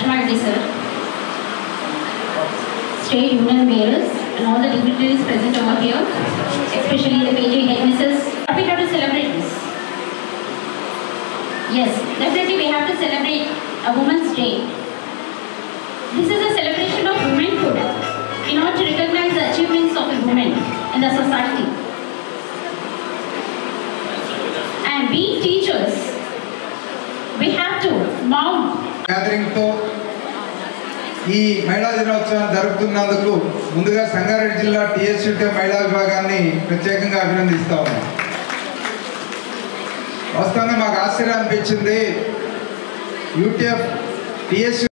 Rajma Reddy sir, state union bearers and all the dignitaries present over here, especially the PG headmisters. Happy to celebrate this. Yes, definitely we have to celebrate a Women's Day. This is a celebration of womanhood in order to recognize the achievements of a woman in the society. And being teachers, we have to mount. Gathering to ఈ మహిళా దినోత్సవాన్ని జరుపుతున్నందుకు ముందుగా సంగారెడ్డి జిల్లా టీఎస్యూటీ మహిళా విభాగాన్ని ప్రత్యేకంగా అభినందిస్తా ఉన్నాం. వాస్తవంగా మాకు ఆశ్చర్యం అనిపించింది. యూటీఎఫ్ టీఎస్యూ